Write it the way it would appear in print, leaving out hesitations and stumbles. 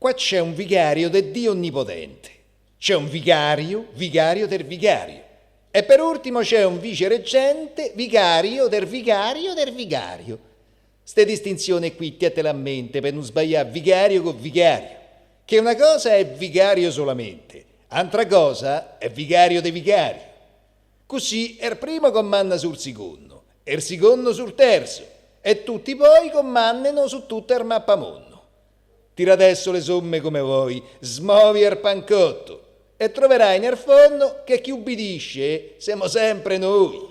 Qua c'è un vicario del Dio Onnipotente, c'è un vicario del vicario, e per ultimo c'è un vicereggente, vicario del vicario del vicario. Ste distinzione qui tiatela a mente per non sbagliare vicario con vicario, che una cosa è vicario solamente, altra cosa è vicario de vicario. Così il primo comanda sul secondo, e il secondo sul terzo, e tutti poi comandano su tutto il mappamondo. Tira adesso le somme come vuoi, smuovi il pancotto e troverai nel fondo che chi ubbidisce siamo sempre noi.